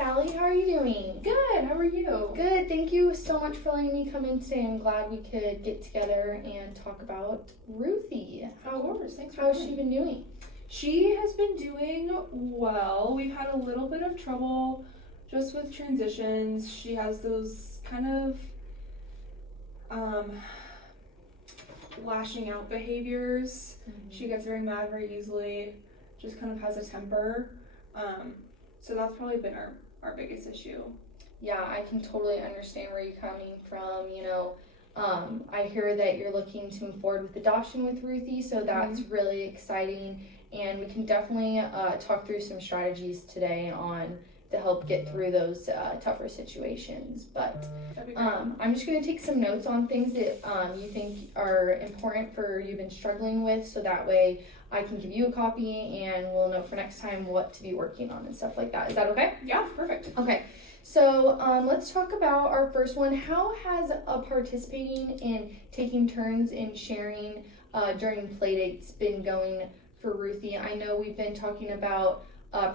Sally. How are you doing? Good. How are you? Good. Thank you so much for letting me come in today. I'm glad we could get together and talk about Ruthie. Of course. Thanks for How's coming. she been doing? She has been doing well. We've had a little bit of trouble just with transitions. She has those kind of lashing out behaviors. Mm-hmm. She gets very mad very easily, just kind of has a temper. So that's probably been our biggest issue. Yeah, I can totally understand where you're coming from. I hear that you're looking to move forward with adoption with Ruthie, so that's really exciting. And we can definitely talk through some strategies today to help get through those tougher situations. But I'm just going to take some notes on things that you think are important for you've been struggling with, so that way I can give you a copy and we'll know for next time what to be working on and stuff like that. Is that okay? Yeah, perfect. Okay. So let's talk about our first one. How has participating in taking turns in sharing during play dates been going for Ruthie? I know we've been talking about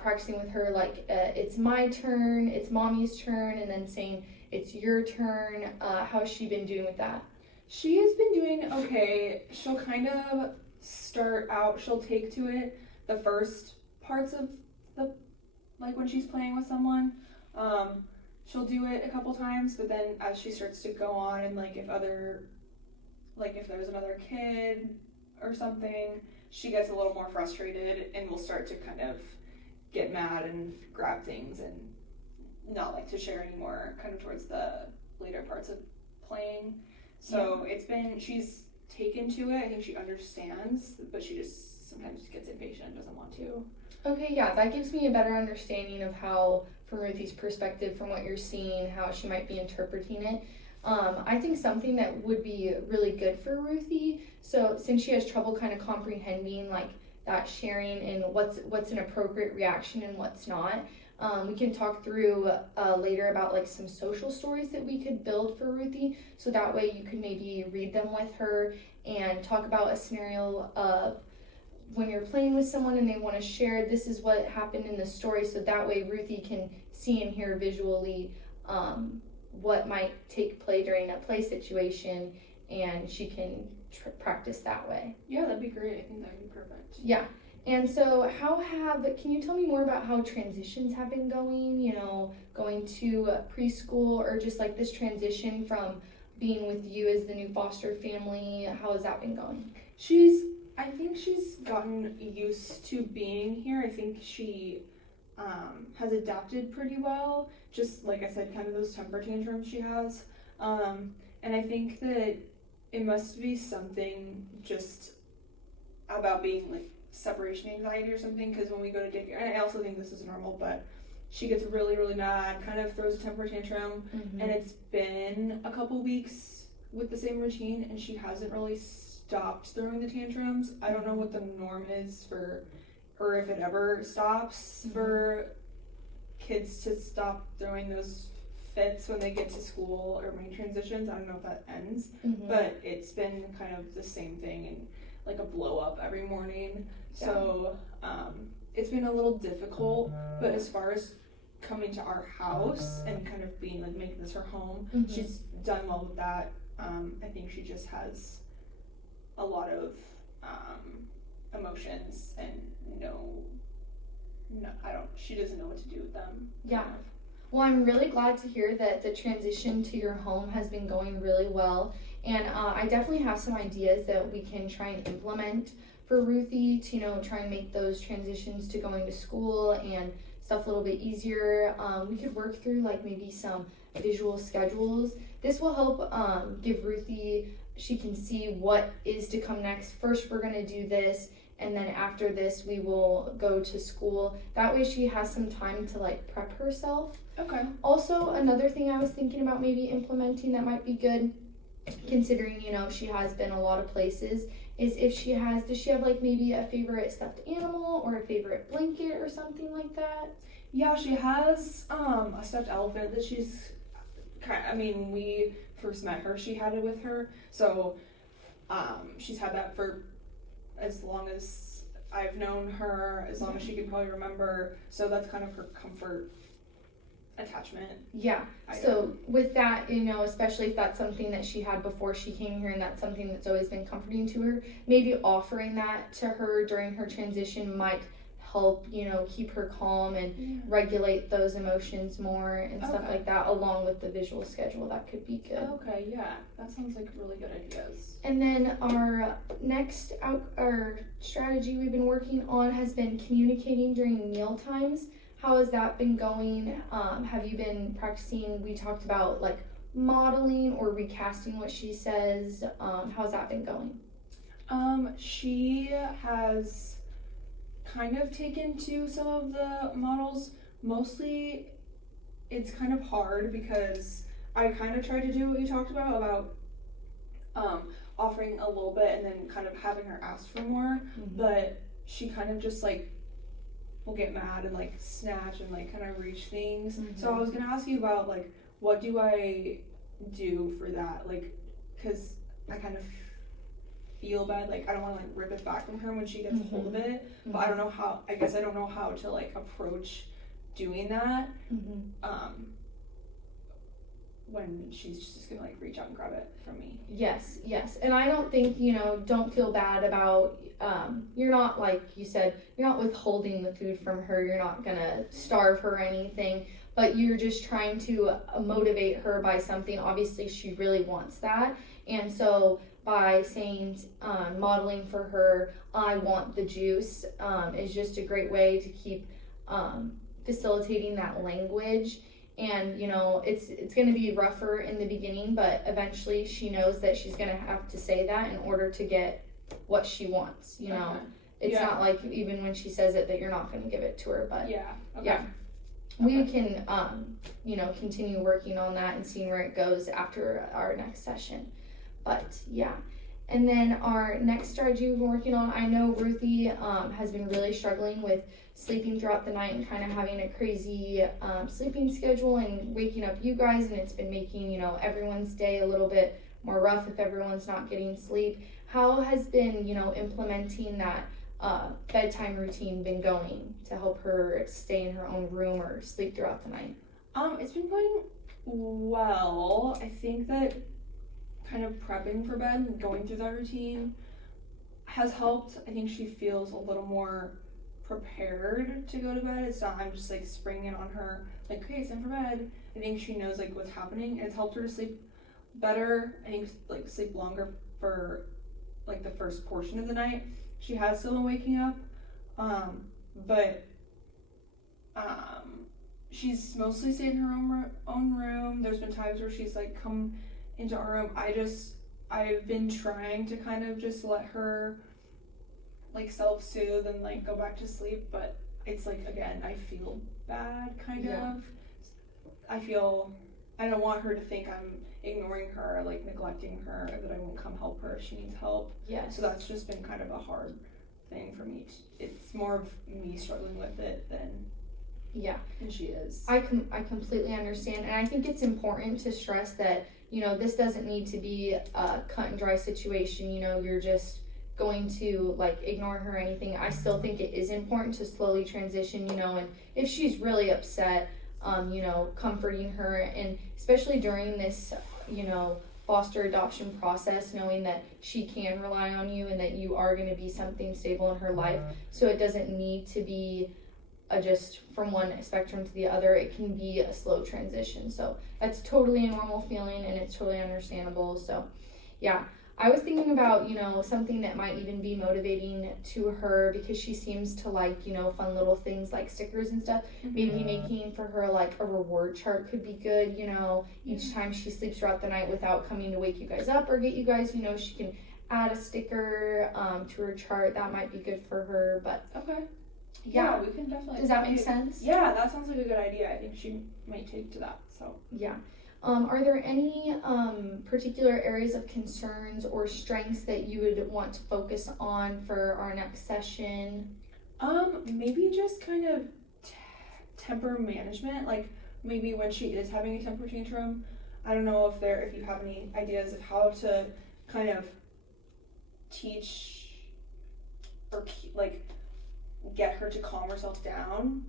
practicing with her it's my turn, it's mommy's turn, and then saying it's your turn. How's she been doing with that? She has been doing okay. She'll kind of start out, she'll take to it the first parts of when she's playing with someone. She'll do it a couple times, but then as she starts to go on and if there's another kid or something, she gets a little more frustrated and will start to kind of get mad and grab things and not like to share anymore kind of towards the later parts of playing. So she's taken to it. I think she understands, but she just sometimes gets impatient and doesn't want to. Okay, yeah, that gives me a better understanding of how, from Ruthie's perspective, from what you're seeing, how she might be interpreting it. I think something that would be really good for Ruthie, so since she has trouble kind of comprehending that sharing and what's an appropriate reaction and what's not, we can talk through later about some social stories that we could build for Ruthie, so that way you could maybe read them with her and talk about a scenario of when you're playing with someone and they want to share, this is what happened in the story, so that way Ruthie can see and hear visually what might take place during a play situation, and she can practice that way. Yeah, that'd be great. I think that'd be perfect. Yeah. And so can you tell me more about how transitions have been going, going to preschool, or just this transition from being with you as the new foster family? How has that been going? I think she's gotten used to being here. I think she has adapted pretty well. Just like I said, kind of those temper tantrums she has. And I think that it must be something just about being separation anxiety or something, because when we go to daycare, and I also think this is normal, but she gets really, really mad, kind of throws a temper tantrum, and it's been a couple weeks with the same routine, and she hasn't really stopped throwing the tantrums. I don't know what the norm is or if it ever stops for kids to stop throwing those fits when they get to school or main transitions. I don't know if that ends, but it's been kind of the same thing and a blow up every morning. Yeah. So it's been a little difficult, but as far as coming to our house and kind of being making this her home, she's done well with that. I think she just has a lot of emotions and she doesn't know what to do with them. Yeah. Well, I'm really glad to hear that the transition to your home has been going really well, and I definitely have some ideas that we can try and implement for Ruthie to try and make those transitions to going to school and stuff a little bit easier. We could work through maybe some visual schedules. This will help give Ruthie, she can see what is to come next. First we're going to do this, and then after this we will go to school. That way she has some time to prep herself. Okay. Also, another thing I was thinking about maybe implementing that might be good, considering she has been a lot of places, is does she have maybe a favorite stuffed animal or a favorite blanket or something like that? Yeah, she has a stuffed elephant that she's we first met her, she had it with her, so she's had that for as long as I've known her, as long as she can probably remember, so that's kind of her comfort attachment. Yeah. So with that, especially if that's something that she had before she came here and that's something that's always been comforting to her, maybe offering that to her during her transition might help, keep her calm and regulate those emotions more and stuff like that, along with the visual schedule. That could be good. Okay, yeah. That sounds like really good ideas. And then our next our strategy we've been working on has been communicating during meal times. How has that been going? Have you been practicing? We talked about like modeling or recasting what she says. How's that been going? She has kind of taken to some of the models. Mostly it's kind of hard because I kind of tried to do what you talked about offering a little bit and then kind of having her ask for more, but she kind of just like will get mad and like snatch and like kind of reach things. So I was gonna ask you about like what do I do for that, like because I kind of feel bad, like I don't want to like rip it back from her when she gets a hold of it, but I don't know how. I guess I don't know how to like approach doing that when she's just gonna like reach out and grab it from me. Yes, and I don't think, don't feel bad about you're not, like you said, you're not withholding the food from her, you're not gonna starve her or anything, but you're just trying to motivate her by something. Obviously she really wants that, and so by saying, modeling for her, I want the juice, is just a great way to keep facilitating that language. And, it's going to be rougher in the beginning, but eventually she knows that she's going to have to say that in order to get what she wants, It's not like even when she says it that you're not going to give it to her, but we can, continue working on that and seeing where it goes after our next session. But and then our next strategy we've been working on, I know Ruthie has been really struggling with sleeping throughout the night and kind of having a crazy sleeping schedule and waking up you guys, and it's been making everyone's day a little bit more rough if everyone's not getting sleep. How has been implementing that bedtime routine been going to help her stay in her own room or sleep throughout the night? It's been going well. I think that kind of prepping for bed and going through that routine has helped. I think she feels a little more prepared to go to bed. It's not I'm just like springing it on her like, okay, it's time for bed. I think she knows like what's happening, and it's helped her to sleep better. I think like sleep longer for like the first portion of the night. She has still been waking up, but she's mostly stayed in her own room. There's been times where she's like come into our room. I've been trying to kind of just let her like self-soothe and like go back to sleep, but it's like, again, I feel bad kind of. I don't want her to think I'm ignoring her, like neglecting her, that I won't come help her if she needs help. So that's just been kind of a hard thing for me. It's more of me struggling with it than and she is. I completely understand, and I think it's important to stress that this doesn't need to be a cut and dry situation. You're just going to like ignore her or anything. I still think it is important to slowly transition, and if she's really upset, comforting her, and especially during this, foster adoption process, knowing that she can rely on you and that you are going to be something stable in her life. So it doesn't need to be just from one spectrum to the other. It can be a slow transition. So that's totally a normal feeling, and it's totally understandable. So I was thinking about, something that might even be motivating to her, because she seems to like, fun little things like stickers and stuff. Maybe making for her like a reward chart could be good, each time she sleeps throughout the night without coming to wake you guys up or get you guys, she can add a sticker to her chart. That might be good for her, but yeah, we can definitely. Does that make sense? Yeah, that sounds like a good idea. I think she might take to that, so. Are there any particular areas of concerns or strengths that you would want to focus on for our next session? Maybe just kind of temper management. Like maybe when she is having a temper tantrum, I don't know if you have any ideas of how to kind of teach or like get her to calm herself down.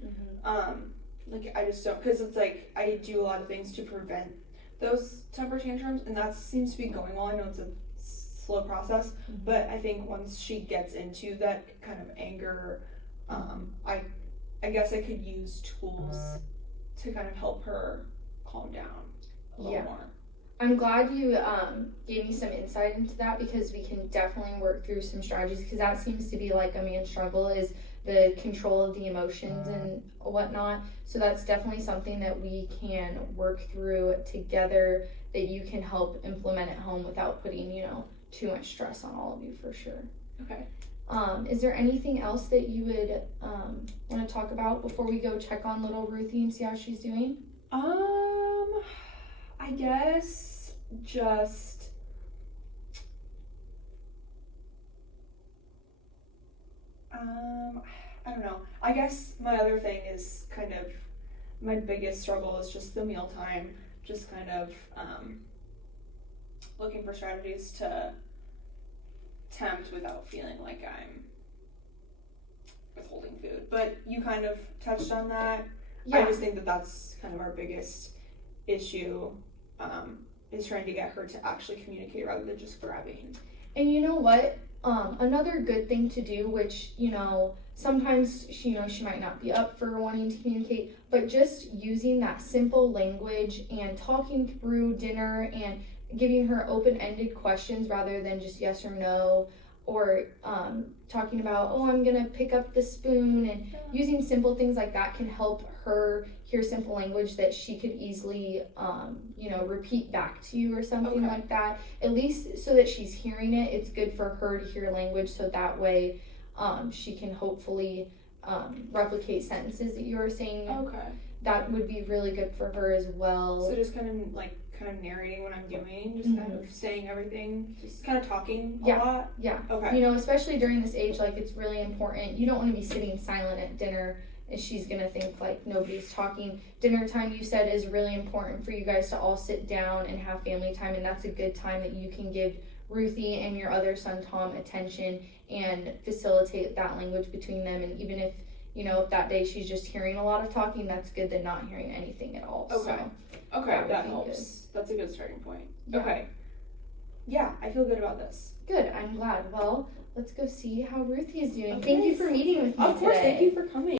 like, I just don't, because it's like, I do a lot of things to prevent those temper tantrums, and that seems to be going well. I know it's a slow process, but I think once she gets into that kind of anger, I guess I could use tools to kind of help her calm down a little more. I'm glad you gave me some insight into that, because we can definitely work through some strategies, because that seems to be like a main struggle, is the control of the emotions and whatnot. So that's definitely something that we can work through together, that you can help implement at home without putting, too much stress on all of you, for sure. Okay. Is there anything else that you would want to talk about before we go check on little Ruthie and see how she's doing? I guess just I don't know. I guess my other thing is kind of my biggest struggle is just the mealtime. Just kind of looking for strategies to tempt without feeling like I'm withholding food. But you kind of touched on that. Yeah. I just think that that's kind of our biggest issue, is trying to get her to actually communicate rather than just grabbing. And you know what? Another good thing to do, which, sometimes she might not be up for wanting to communicate, but just using that simple language and talking through dinner and giving her open-ended questions rather than just yes or no, or talking about, I'm gonna pick up the spoon, and using simple things like that can help her hear simple language that she could easily repeat back to you or something like that, at least so that she's hearing it. It's good for her to hear language, so that way she can hopefully replicate sentences that you were saying. That would be really good for her as well. So just kind of narrating what I'm doing, just kind of saying everything, just kind of talking a lot. Yeah. Okay. Especially during this age, it's really important. You don't want to be sitting silent at dinner, and she's gonna think nobody's talking. Dinner time, you said, is really important for you guys to all sit down and have family time, and that's a good time that you can give Ruthie and your other son Tom attention and facilitate that language between them. And even if if that day she's just hearing a lot of talking, that's good than not hearing anything at all. Okay, that helps. That's a good starting point. Yeah. Okay. Yeah, I feel good about this. Good, I'm glad. Well, let's go see how Ruthie is doing. Okay. Thank you for meeting with me today. Of course, thank you for coming.